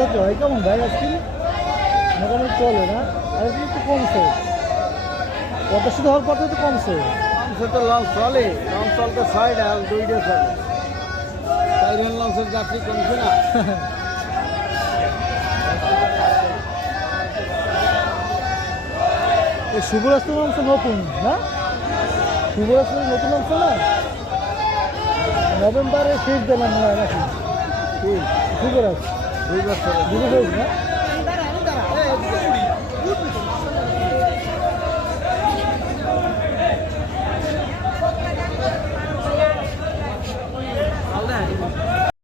যাত্রা হয় কেমন ভাই আজকে? মোটামুটি চলে না? আর একটু কমছে, প্রত্যাশিত হওয়ার পথে তো কমছে। লঞ্চে তো লঞ্চ চলে, লঞ্চ চলতে 6টা আর 2টা চলে। 4 লঞ্চের যাত্রী কমছে না। এই শুভরাষ্ট্র নামছে নতুন না? শুভরাষ্ট্র নতুন নামছে না? নভেম্বরে শেষ দিলাম মনে হয় নাকি? ঠিক, শুভরাষ্ট্র 2 বছর। 2 বছর না?